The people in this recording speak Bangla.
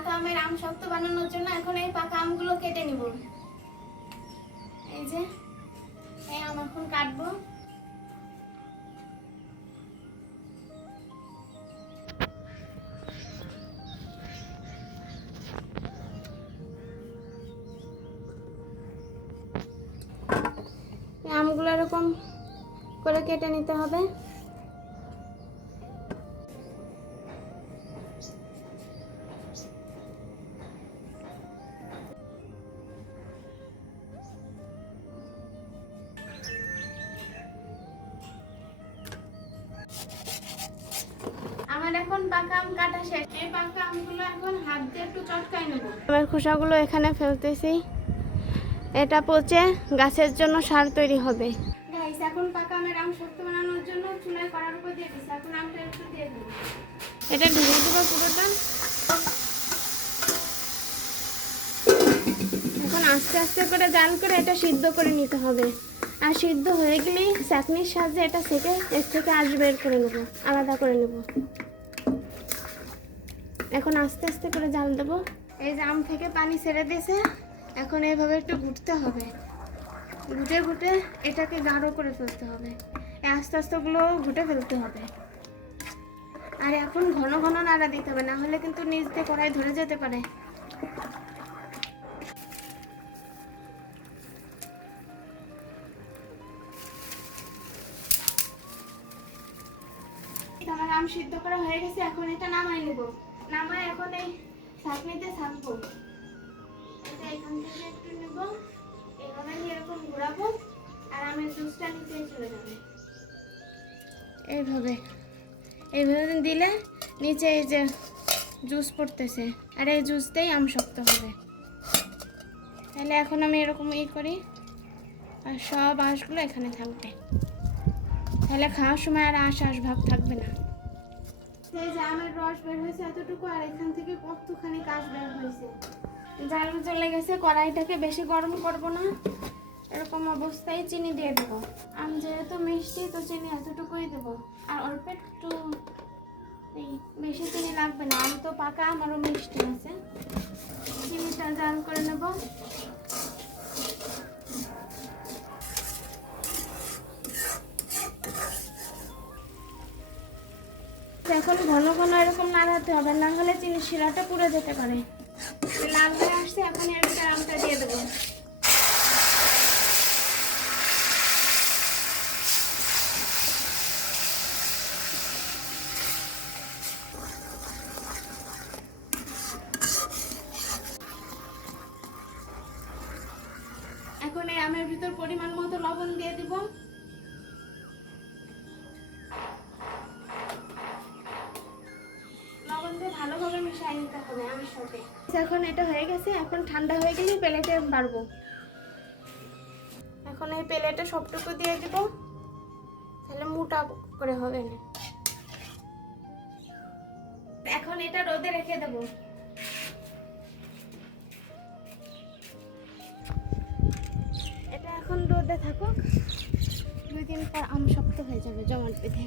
পাকা আমের আম শক্ত বানানোর জন্য এখন এই পাকা আমগুলো কেটে নিব। এই যে এই আম এখন কাটবো। আমগুলো এরকম করে কেটে নিতে হবে। আমার এখন পাকা আম কাটা শেষ। এই পাকা আমগুলো এখন হাত দিয়ে একটু চটকাই নেব। আমের খোসাগুলো এখানে ফেলতেছি, এটা পচে গাছের জন্য সার তৈরি হবে। গাইস, এখন পাকা আমের আম শক্ত বানানোর জন্য চুলায় কড়ার উপর দিয়ে দিচ্ছি। এখন আমটা একটু দিয়ে দেব, এটা ঢেলে দেবো পুরোটা। এখন আস্তে আস্তে করে জাল করে এটা সিদ্ধ করে নিতে হবে। আর সিদ্ধ হয়ে গেলেই চাটনির সাহায্যে এটা সেকে এর থেকে আঁশ বের করে নেব, আলাদা করে নেব। এখন আস্তে আস্তে করে জাল দেবো। এই যে আম থেকে পানি ছেড়ে দিয়েছে, এখন এইভাবে একটু ঘুটতে হবে। ঘুটে ঘুটে এটাকে গাঢ় করে ফেলতে হবে। আস্তে আস্তে ওগুলো ঘুটে ফেলতে হবে। আর এখন ঘন ঘন নাড়া দিতে হবে, না হলে কিন্তু নিচ দিয়ে কড়াই ধরে যেতে পারে। আমার আম সিদ্ধ করা হয়ে গেছে, এখন এটা নামাই নেব। নামাই এখন এই ছাঁকনিতে ছাঁকবো। এখান থেকে একটু নেব, এইভাবে এরকম ঘোরাবো আর আমের জুসটা নিচে চলে যাবে। এইভাবে এইভাবে দিলে নিচে এই যে জুস পড়তেছে, আর এই জুসতেই আম শক্ত হবে। তাহলে এখন আমি এরকম করি, আর সব আঁশগুলো এখানে থাকবে। তাহলে খাওয়ার সময় আর আঁশ ভাব থাকবে না। এই যে আমের রস বের হয়েছে এতটুকু, আর এখান থেকে কতখানি কাঁচ বের হয়েছে। জাল চলে গেছে, কড়াইটাকে বেশি গরম করব না। এরকম অবস্থায় চিনি দিয়ে দেবো। আম যেহেতু মিষ্টি, তো চিনি এতটুকুই দেবো। আর অল্প একটু, বেশি চিনি লাগবে না, আম তো পাকা, আমারও মিষ্টি আছে। চিনিটা জাল করে নেব। এখন ঘন ঘন এরকম নাড়াতে হবে, না হলে চিনি শিরাটা পুড়ে যেতে পারে। লাল হয়ে আসছে, এখন এর ভিতরে আমটা দিয়ে দেবো। এখন এই আমের ভিতর পরিমাণ মতো লবণ দিয়ে দিব। লবণ দিয়ে ভালোভাবে মিশিয়ে নিতে হবে আমের সাথে। এখন এটা হয়ে গেছে, এখন ঠান্ডা হয়ে গেলে প্লেটে বাড়বো। এখন এই প্লেটে সবটুকু দিয়ে দিব, তাহলে মোটা করে হবে না। এখন এটা রোদে রেখে দেব। এটা এখন রোদে থাকুক, 2 দিন পর আম শক্ত হয়ে যাবে জমাট বেঁধে।